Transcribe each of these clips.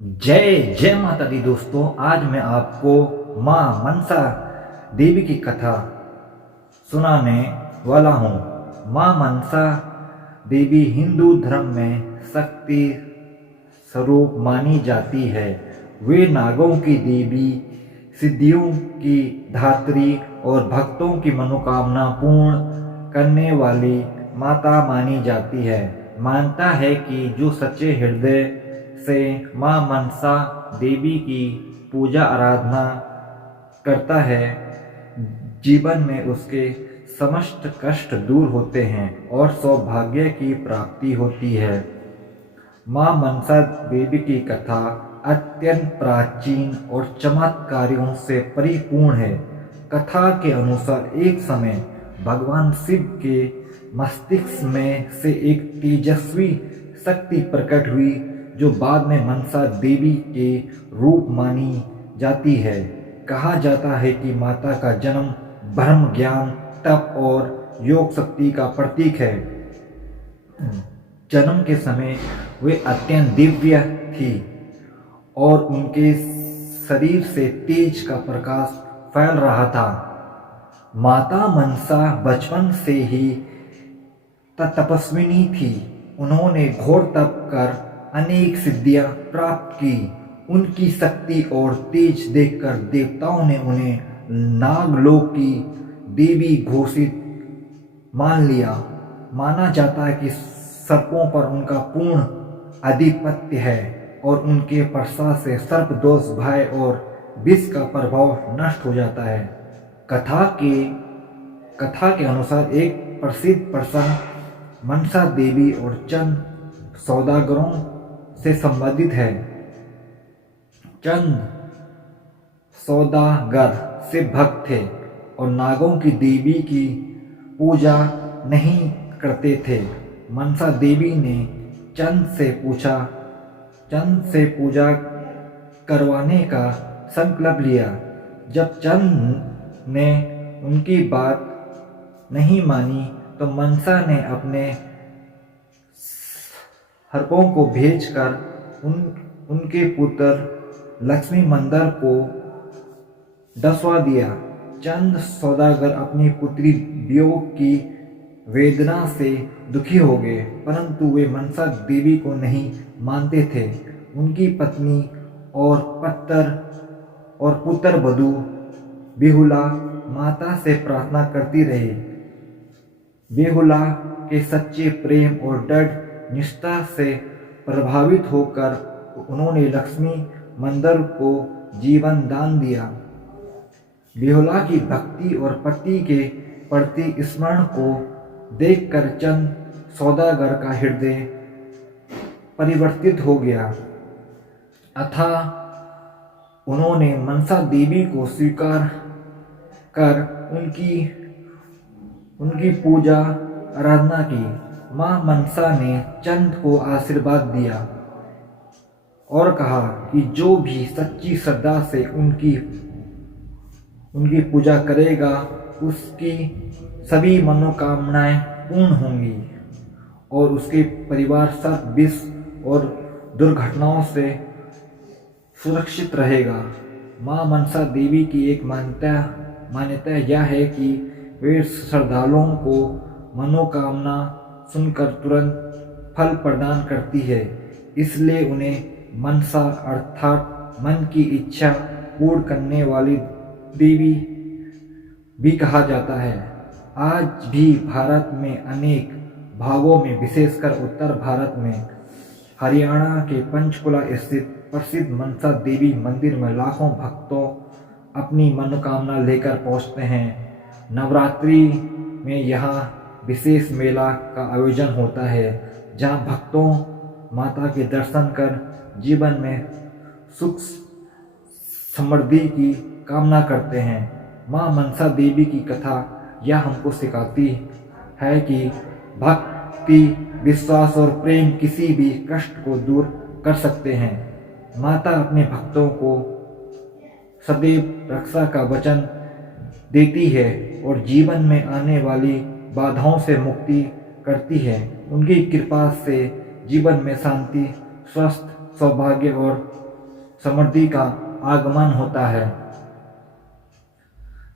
जय जय माता दी दोस्तों। आज मैं आपको माँ मनसा देवी की कथा सुनाने वाला हूँ। माँ मनसा देवी हिंदू धर्म में शक्ति स्वरूप मानी जाती है। वे नागों की देवी, सिद्धियों की धात्री और भक्तों की मनोकामना पूर्ण करने वाली माता मानी जाती है। मानता है कि जो सच्चे हृदय से माँ मनसा देवी की पूजा आराधना करता है, जीवन में उसके समस्त कष्ट दूर होते हैं और सौभाग्य की प्राप्ति होती है। माँ मनसा देवी की कथा अत्यंत प्राचीन और चमत्कारियों से परिपूर्ण है। कथा के अनुसार एक समय भगवान शिव के मस्तिष्क में से एक तेजस्वी शक्ति प्रकट हुई, जो बाद में मनसा देवी के रूप मानी जाती है। कहा जाता है कि माता का जन्म ब्रह्म ज्ञान, तप और योग शक्ति का प्रतीक है। जन्म के समय वे अत्यंत दिव्य थी और उनके शरीर से तेज का प्रकाश फैल रहा था। माता मनसा बचपन से ही तपस्विनी थी। उन्होंने घोर तप कर अनेक सिद्धियां प्राप्त की। उनकी शक्ति और तेज देखकर देवताओं ने उन्हें नागलोक की देवी घोषित मान लिया। माना जाता है कि सर्पों पर उनका पूर्ण आधिपत्य है और उनके प्रसाद से सर्प दोष, भय और विष का प्रभाव नष्ट हो जाता है। कथा के अनुसार एक प्रसिद्ध प्रसंग मनसा देवी और चंद सौदागरों से संबंधित है। चंद सौदागर शिव भक्त थे और नागों की देवी की पूजा नहीं करते थे। मनसा देवी ने चंद से पूजा करवाने का संकल्प लिया। जब चंद ने उनकी बात नहीं मानी तो मनसा ने अपने हरपों को भेजकर उनके पुत्र लक्ष्मी मंदिर को डसवा दिया। चंद सौदागर अपनी पुत्री वियोग की वेदना से दुखी हो गए, परंतु वे मनसा देवी को नहीं मानते थे। उनकी पत्नी और पुत्र वधू बेहुला माता से प्रार्थना करती रही। बेहुला के सच्चे प्रेम और दृढ़ निष्ठा से प्रभावित होकर उन्होंने लक्ष्मी मंदिर को जीवन दान दिया। बेहुला की भक्ति और पति के प्रति स्मरण को देखकर चंद सौदागर का हृदय परिवर्तित हो गया। अतः उन्होंने मनसा देवी को स्वीकार कर उनकी पूजा आराधना की। मां मनसा ने चंद को आशीर्वाद दिया और कहा कि जो भी सच्ची श्रद्धा से उनकी पूजा करेगा, उसकी सभी मनोकामनाएं पूर्ण होंगी और उसके परिवार सर्प, विष और दुर्घटनाओं से सुरक्षित रहेगा। मां मनसा देवी की एक मान्यता यह है कि वे श्रद्धालुओं को मनोकामना सुनकर तुरंत फल प्रदान करती है, इसलिए उन्हें मनसा अर्थात मन की इच्छा पूर्ण करने वाली देवी भी कहा जाता है। आज भी भारत में अनेक भागों में, विशेषकर उत्तर भारत में हरियाणा के पंचकुला स्थित प्रसिद्ध मनसा देवी मंदिर में लाखों भक्तों अपनी मनोकामना लेकर पहुंचते हैं। नवरात्रि में यहाँ विशेष मेला का आयोजन होता है, जहाँ भक्तों माता के दर्शन कर जीवन में सुख समृद्धि की कामना करते हैं। माँ मनसा देवी की कथा यह हमको सिखाती है कि भक्ति, विश्वास और प्रेम किसी भी कष्ट को दूर कर सकते हैं। माता अपने भक्तों को सदैव रक्षा का वचन देती है और जीवन में आने वाली बाधाओं से मुक्ति करती है। उनकी कृपा से जीवन में शांति, स्वस्थ, सौभाग्य और समृद्धि का आगमन होता है।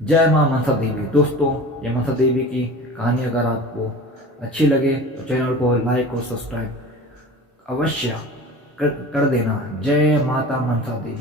जय मां मनसा देवी। दोस्तों, ये मनसा देवी की कहानी अगर आपको अच्छी लगे तो चैनल को लाइक और सब्सक्राइब अवश्य कर देना। जय माता मनसा देवी।